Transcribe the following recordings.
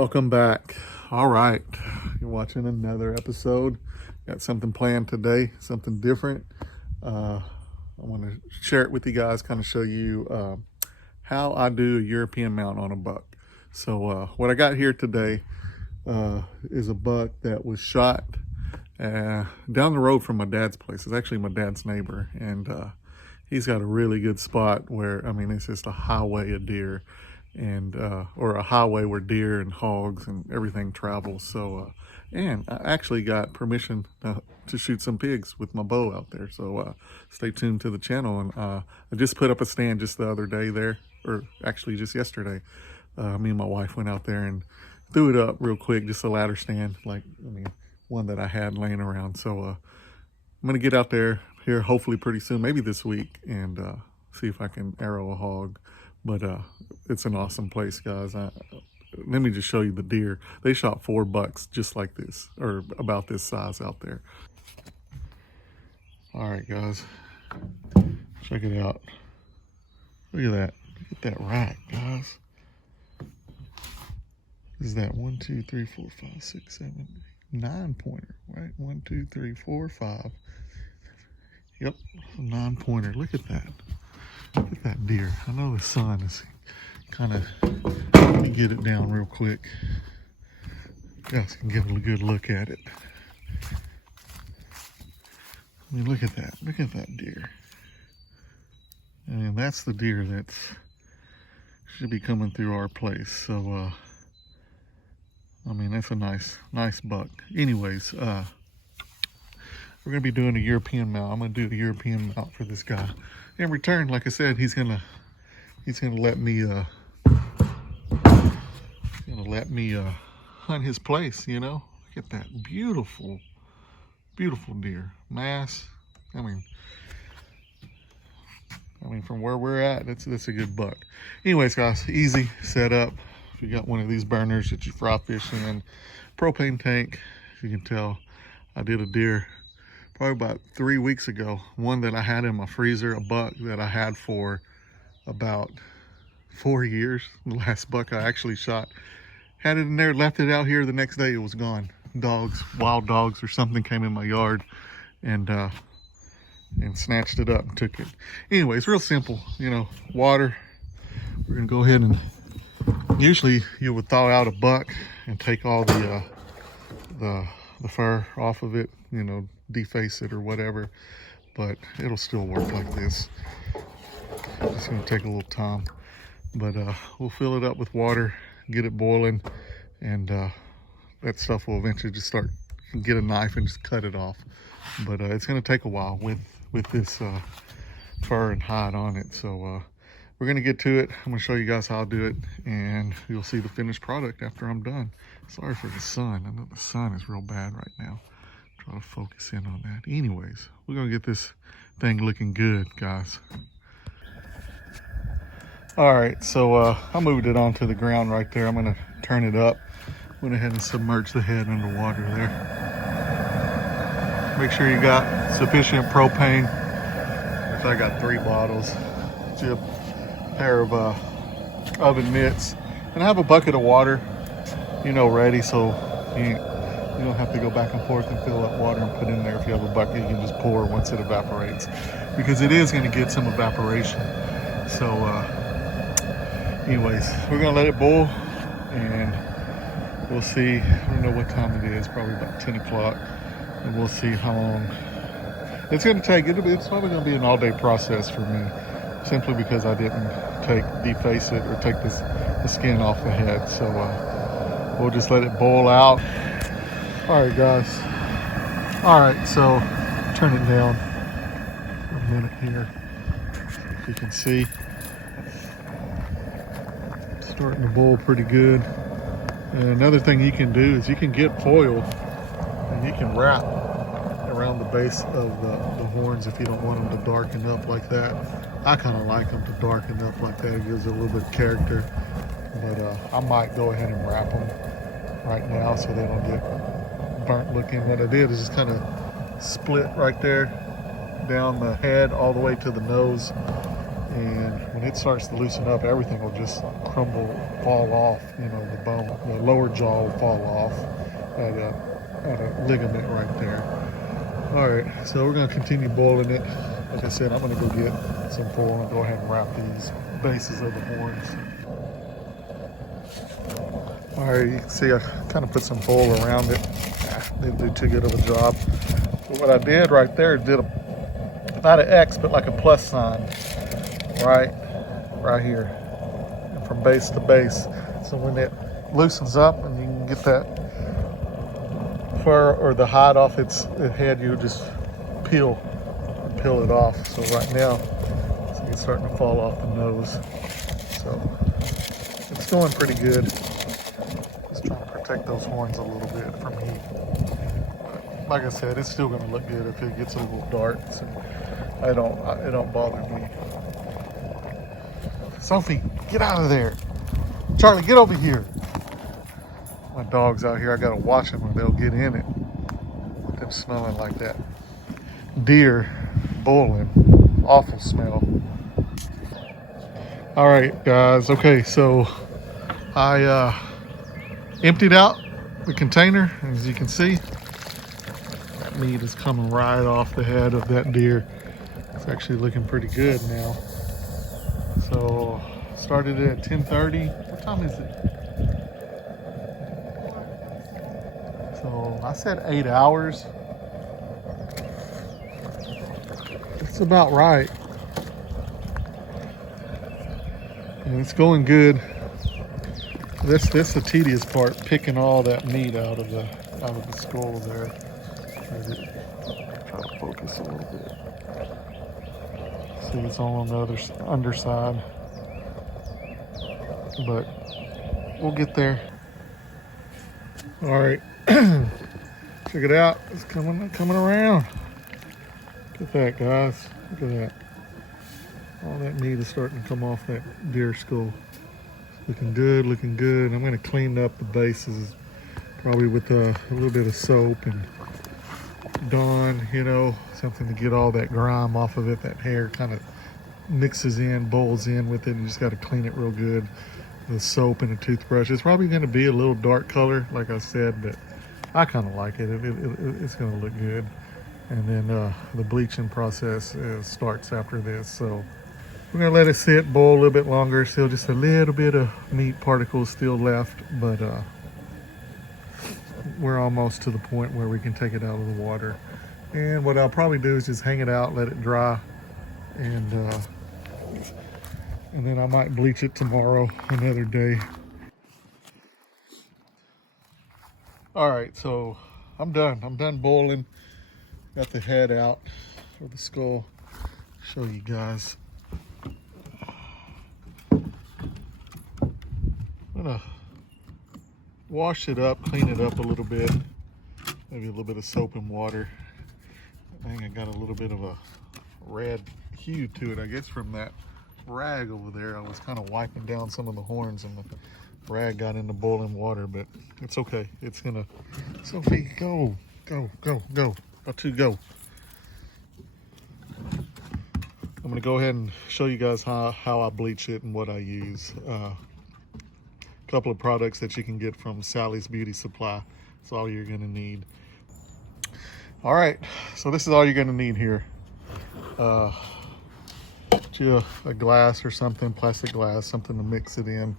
Welcome back. All right, you're watching another episode. Got something planned today, something different. I want to share it with you guys, kind of show you how I do a European mount on a buck. So what I got here today is a buck that was shot down the road from my dad's place. It's actually my dad's neighbor, and he's got a really good spot where, I mean, it's just a highway of deer, and or a highway where deer and hogs and everything travels. So and I actually got permission to shoot some pigs with my bow out there, so stay tuned to the channel. And I just put up a stand just the other day there, or actually just yesterday. Me and my wife went out there and threw it up real quick, just a ladder stand, like, I mean, one that I had laying around. So I'm gonna get out there here hopefully pretty soon, maybe this week, and see if I can arrow a hog. But it's an awesome place, guys. Let me just show you the deer. They shot 4 bucks just like this, or about this size out there. All right, guys, check it out. Look at that. Look at that rack, guys. Is that 1, 2, 3, 4, 5, 6, 7, 9 pointer, right? 1, 2, 3, 4, 5. Yep, 9 pointer. Look at that. Look at that deer. I know the sun is kind of, let me get it down real quick. You guys can get a good look at it. I mean, look at that. Look at that deer. And that's the deer that should be coming through our place. So, I mean, that's a nice buck. Anyways, we're gonna be doing a European mount. I'm gonna do a European mount for this guy. In return, like I said, he's gonna let me hunt his place. You know, look at that beautiful deer mass. I mean, from where we're at, that's a good buck. Anyways, guys, easy setup. If you got one of these burners that you fry fish in, propane tank. As you can tell, I did a deer probably about 3 weeks ago. One that I had in my freezer, a buck that I had for about 4 years. The last buck I actually shot, had it in there, left it out here. The next day it was gone. Dogs, wild dogs or something, came in my yard and snatched it up and took it. Anyways, real simple, you know, water. We're gonna go ahead and, usually you would thaw out a buck and take all the fur off of it, you know, deface it or whatever, but it'll still work like this. It's gonna take a little time, but we'll fill it up with water, get it boiling, and that stuff will eventually just start. You can get a knife and just cut it off, but it's gonna take a while with this fur and hide on it. So we're gonna get to it. I'm gonna show you guys how I do it, and you'll see the finished product after I'm done. Sorry for the sun. I know the sun is real bad right now. Try to focus in on that. Anyways, we're gonna get this thing looking good, guys. All right, so I moved it onto the ground right there. I'm gonna turn it up. Went ahead and submerged the head underwater there. Make sure you got sufficient propane, which I got 3 bottles. A pair of oven mitts, and I have a bucket of water, you know, ready, so you don't have to go back and forth and fill up water and put in there. If you have a bucket, you can just pour once it evaporates, because it is going to get some evaporation. So anyways, we're going to let it boil, and we'll see. I don't know what time it is, probably about 10 o'clock, and we'll see how long it's going to take. It's probably going to be an all-day process for me, simply because I didn't deface it or take the skin off the head. So we'll just let it boil out. All right, guys. All right, so turn it down for a minute here. If you can see, it's starting to boil pretty good. And another thing you can do is you can get foil and you can wrap around the base of the horns if you don't want them to darken up like that. I kind of like them to darken up like that. It gives it a little bit of character. But I might go ahead and wrap them right now so they don't get burnt looking. What I did is just kind of split right there down the head all the way to the nose, And when it starts to loosen up, everything will just crumble, fall off. You know, the bone, the lower jaw will fall off at a ligament right there. All right, so we're gonna continue boiling it. Like I said, I'm gonna go get some foil and go ahead and wrap these bases of the horns. All right, you can see I kind of put some foil around it. Didn't do too good of a job. But what I did right there, not an X, but like a plus sign, right here, and from base to base. So when it loosens up and you can get that fur or the hide off its head, you just peel it off. So right now, it's starting to fall off the nose. So it's going pretty good. Just trying to protect those horns a little bit from heat. But like I said, it's still going to look good if it gets a little dark. So it don't bother me. Sophie, get out of there. Charlie, get over here. My dog's out here. I gotta watch them or they'll get in it. With them smelling like that. Deer boiling. Awful smell. All right, guys. Okay, so I emptied out the container. As you can see, that meat is coming right off the head of that deer. It's actually looking pretty good now. So started it at 10:30. What time is it? So I said 8 hours. It's about right. And it's going good. This the tedious part, picking all that meat out of the skull there. Try to focus a little bit. See, it's all on the other underside. But we'll get there. All right. Check it out. It's coming around. Look at that, guys. Look at that. All that meat is starting to come off that deer skull. Looking good, looking good. I'm going to clean up the bases probably with a little bit of soap and Dawn, you know, something to get all that grime off of it. That hair kind of mixes in, bowls in with it. You just got to clean it real good. The soap and a toothbrush. It's probably going to be a little dark color, like I said, but I kind of like it. It's going to look good. And then the bleaching process starts after this. So we're going to let it sit, boil a little bit longer. Still just a little bit of meat particles still left, but we're almost to the point where we can take it out of the water. And what I'll probably do is just hang it out, let it dry, and then I might bleach it tomorrow, another day. All right, so I'm done boiling. Got the head out for the skull. Show you guys. I'm gonna wash it up, clean it up a little bit. Maybe a little bit of soap and water. I think I got a little bit of a red hue to it, I guess from that rag over there. I was kind of wiping down some of the horns and the rag got into boiling water, but it's okay. It's gonna, Sophie, go. About to go. I'm gonna go ahead and show you guys how I bleach it and what I use. A couple of products that you can get from Sally's Beauty Supply. That's all you're gonna need. All right, so this is all you're gonna need here. A glass or something, plastic glass, something to mix it in.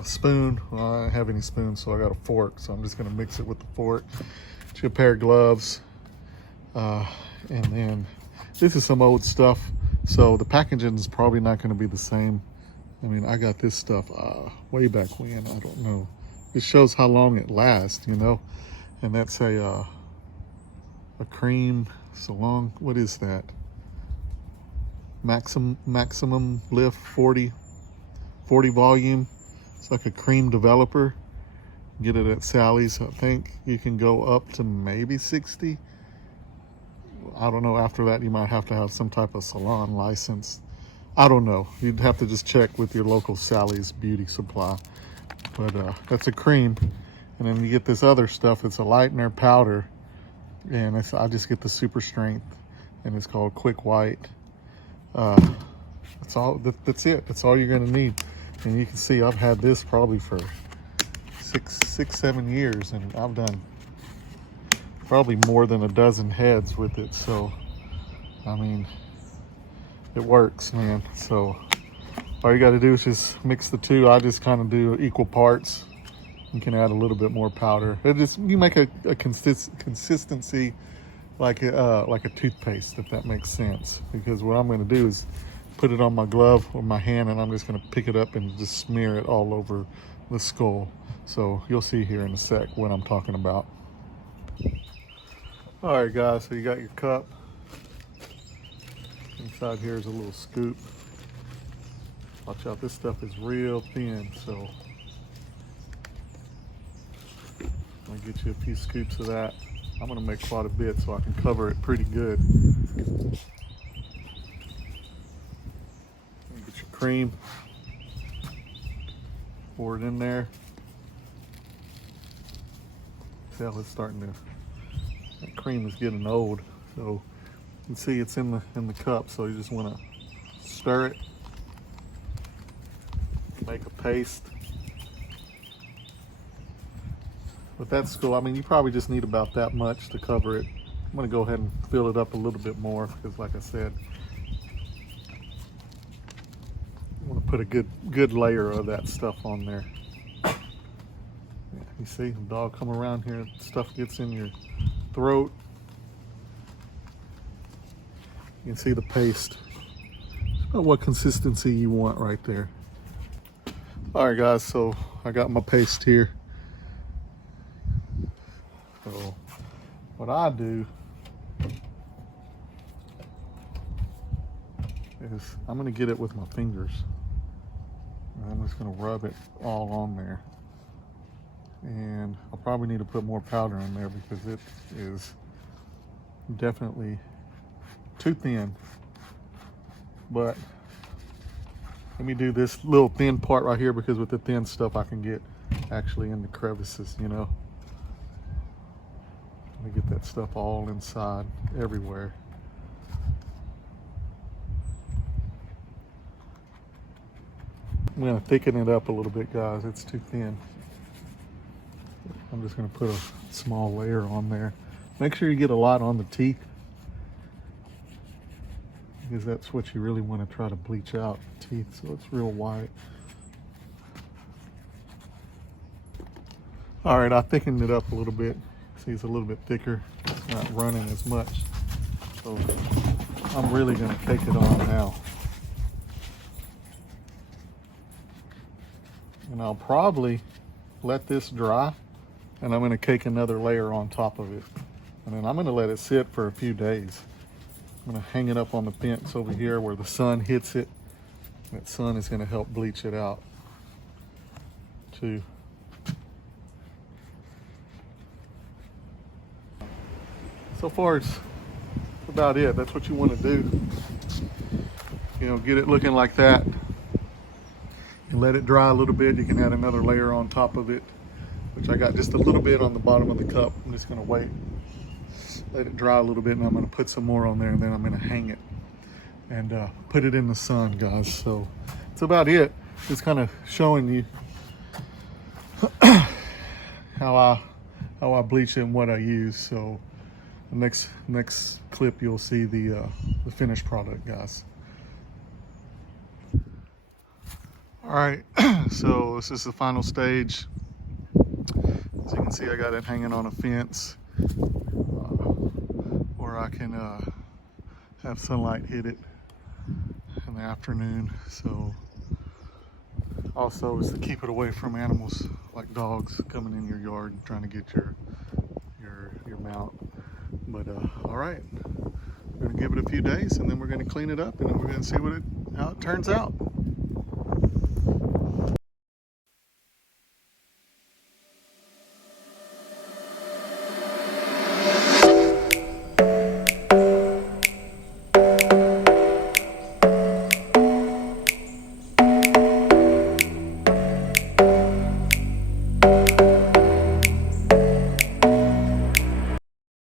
A spoon. Well, I don't have any spoons, so I got a fork, so I'm just gonna mix it with the fork. A pair of gloves, and then this is some old stuff, so the packaging is probably not going to be the same. I mean, I got this stuff way back when. I don't know. It shows how long it lasts, you know. And that's a cream salon. What is that? Maximum lift 40 volume. It's like a cream developer. Get it at Sally's. I think you can go up to maybe 60. I don't know. After that, you might have to have some type of salon license. I don't know. You'd have to just check with your local Sally's Beauty Supply. But that's a cream. And then you get this other stuff. It's a lightener powder. And I just get the super strength. And it's called Quick White. That's it. That's all you're gonna need. And you can see I've had this probably for 7 years, and I've done probably more than a dozen heads with it. So, I mean, it works, man. So all you got to do is just mix the two. I just kind of do equal parts. You can add a little bit more powder. You make a consistency like a toothpaste, if that makes sense. Because what I'm going to do is put it on my glove or my hand, and I'm just going to pick it up and just smear it all over the skull. So you'll see here in a sec what I'm talking about. All right, guys. So you got your cup. Inside here is a little scoop. Watch out, this stuff is real thin, so I'll get you a few scoops of that. I'm gonna make quite a bit so I can cover it pretty good. Get your cream, pour it in there. See how it's starting to, that cream is getting old, so you can see it's in the cup, so you just wanna stir it. Make a paste. But that's cool. I mean, you probably just need about that much to cover it. I'm gonna go ahead and fill it up a little bit more because, like I said, I want to put a good layer of that stuff on there. Yeah, you see, the dog come around here, stuff gets in your throat. You can see the paste. It's about what consistency you want right there. All right, guys, so I got my paste here. So what I do is I'm gonna get it with my fingers. And I'm just gonna rub it all on there. And I'll probably need to put more powder in there because it is definitely too thin. But let me do this little thin part right here because with the thin stuff I can get actually in the crevices, you know. Let me get that stuff all inside, everywhere. I'm gonna thicken it up a little bit, guys. It's too thin. I'm just gonna put a small layer on there. Make sure you get a lot on the teeth, because that's what you really want to try to bleach out the teeth so it's real white. All right, I thickened it up a little bit. See, it's a little bit thicker. It's not running as much. So I'm really gonna cake it on now. And I'll probably let this dry, and I'm gonna cake another layer on top of it. And then I'm gonna let it sit for a few days. I'm gonna hang it up on the fence over here where the sun hits it. That sun is gonna help bleach it out too. So far it's about it. That's what you wanna do. You know, get it looking like that. And let it dry a little bit. You can add another layer on top of it, which I got just a little bit on the bottom of the cup. I'm just gonna wait. Let it dry a little bit, and I'm gonna put some more on there, and then I'm gonna hang it and put it in the sun, guys. So that's about it. Just kind of showing you how I bleach it and what I use. So the next clip, you'll see the finished product, guys. All right, so this is the final stage. As you can see, I got it hanging on a fence where I can have sunlight hit it in the afternoon. So also is to keep it away from animals like dogs coming in your yard and trying to get your mount. But all right, we're gonna give it a few days, and then we're gonna clean it up, and then we're gonna see how it turns out.